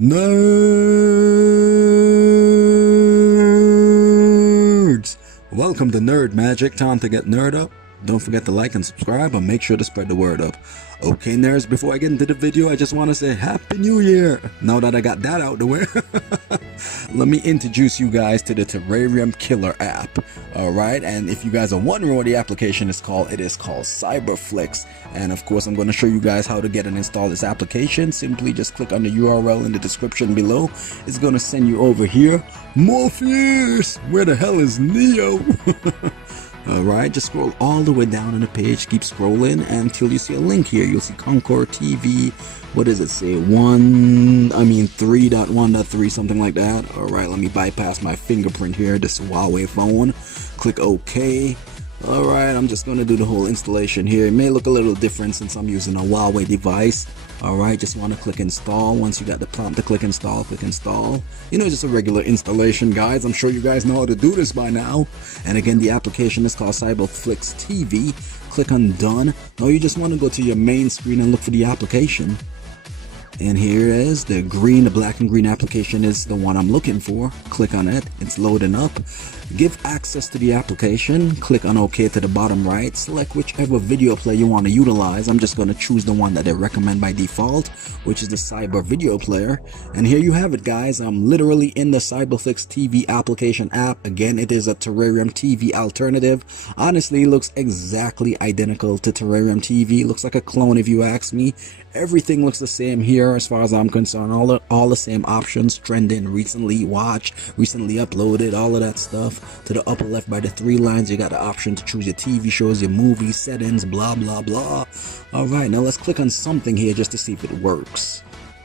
Nerds! Welcome to Nerd Magic. Time to get nerd up. Don't forget to like and subscribe and make sure to spread the word up. Okay, nerds, before I get into the video, I just want to say Happy New Year! Now that I got that out the way, let me introduce you guys to the Terrarium Killer app. Alright, and if you guys are wondering what the application is called, it is called cyberflix. And of course, I'm going to show you guys how to get and install this application. Simply just click on the URL in the description below. It's going to send you over here. Morpheus! Where the hell is Neo? Alright, just scroll all the way down on the page, keep scrolling until you see a link here. You'll see Concord TV, what does it say, 3.1.3, something like that. Alright, let me bypass my fingerprint here, this Huawei phone. Click OK. Alright, I'm just going to do the whole installation here. It may look a little different since I'm using a Huawei device. Alright, just want to click install. Once you got the prompt to click install, click install. You know, just a regular installation, guys. I'm sure you guys know how to do this by now. And again, the application is called cyberflix TV. Click on done. Now you just want to go to your main screen and look for the application. And here is the black and green application is the one I'm looking for. Click on it, it's loading up. Give access to the application, click on OK to the bottom right, select whichever video player you want to utilize. I'm just going to choose the one that they recommend by default, which is the Cyber Video Player. And here you have it, guys. I'm literally in the cyberflix TV application app. Again, it is a Terrarium TV alternative. Honestly, it looks exactly identical to Terrarium TV. It looks like a clone if you ask me. Everything looks the same here as far as I'm concerned. All the same options, trending, recently watched, recently uploaded, all of that stuff. To the upper left by the three lines, you got the option to choose your TV shows, your movies, settings, blah blah blah. Alright, now let's click on something here just to see if it works.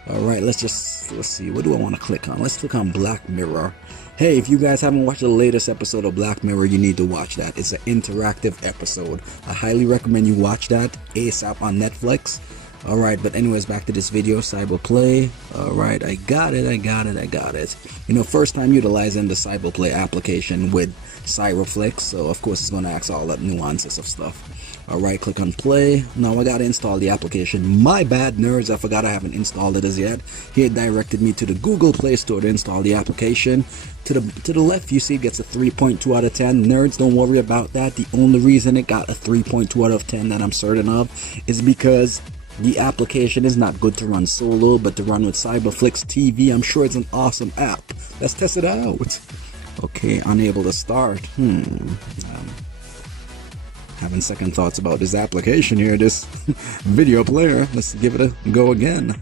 Alright, let's see, what do I want to click on? Let's click on Black Mirror. Hey, if you guys haven't watched the latest episode of Black Mirror, you need to watch that. It's an interactive episode. I highly recommend you watch that ASAP on Netflix. Alright, but anyways, back to this video, Cyberplay. Alright, I got it. You know, first time utilizing the Cyberplay application with cyberflix, so of course it's going to ask all that nuances of stuff. Alright, click on play. Now I gotta install the application. My bad, nerds, I forgot I haven't installed it as yet. Here it directed me to the Google Play Store to install the application. To the left, you see it gets a 3.2 out of 10. Nerds, don't worry about that. The only reason it got a 3.2 out of 10 that I'm certain of is because the application is not good to run solo, but to run with cyberflix TV, I'm sure it's an awesome app. Let's test it out. Okay, unable to start. Having second thoughts about this application here, this video player. Let's give it a go again.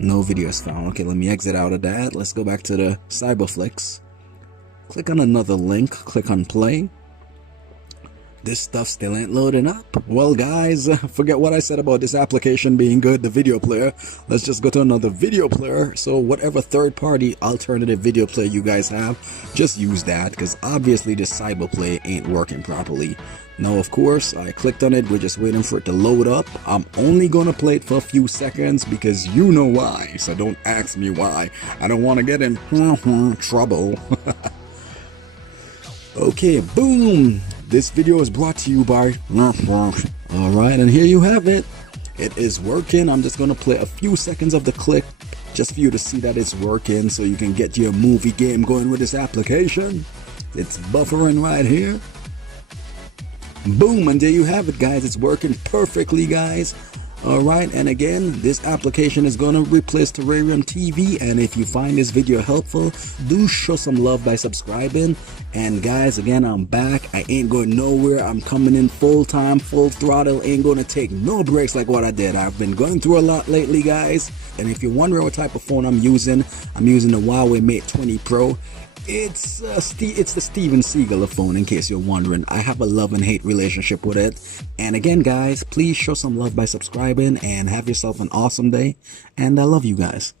No videos found. Okay, let me exit out of that. Let's go back to the cyberflix. Click on another link. Click on play. This stuff still ain't loading up. Well, guys, forget what I said about this application being good, the video player. Let's just go to another video player. So whatever third-party alternative video player you guys have, just use that, because obviously this cyberplay ain't working properly. Now, of course, I clicked on it. We're just waiting for it to load up. I'm only gonna play it for a few seconds because you know why, so don't ask me why. I don't want to get in trouble. Okay, boom! This video is brought to you by Alright, and here you have it. It is working. I'm just going to play a few seconds of the clip just for you to see that it's working so you can get your movie game going with this application. It's buffering right here. Boom, and there you have it, guys. It's working perfectly, guys. Alright, and again, this application is going to replace Terrarium TV, and if you find this video helpful, do show some love by subscribing. And guys, again, I'm back. I ain't going nowhere. I'm coming in full time, full throttle. Ain't going to take no breaks like what I did. I've been going through a lot lately, guys. And if you're wondering what type of phone I'm using the Huawei Mate 20 Pro. It's the Steven Seagal phone, in case you're wondering. I have a love and hate relationship with it. And again, guys, please show some love by subscribing and have yourself an awesome day. And I love you guys.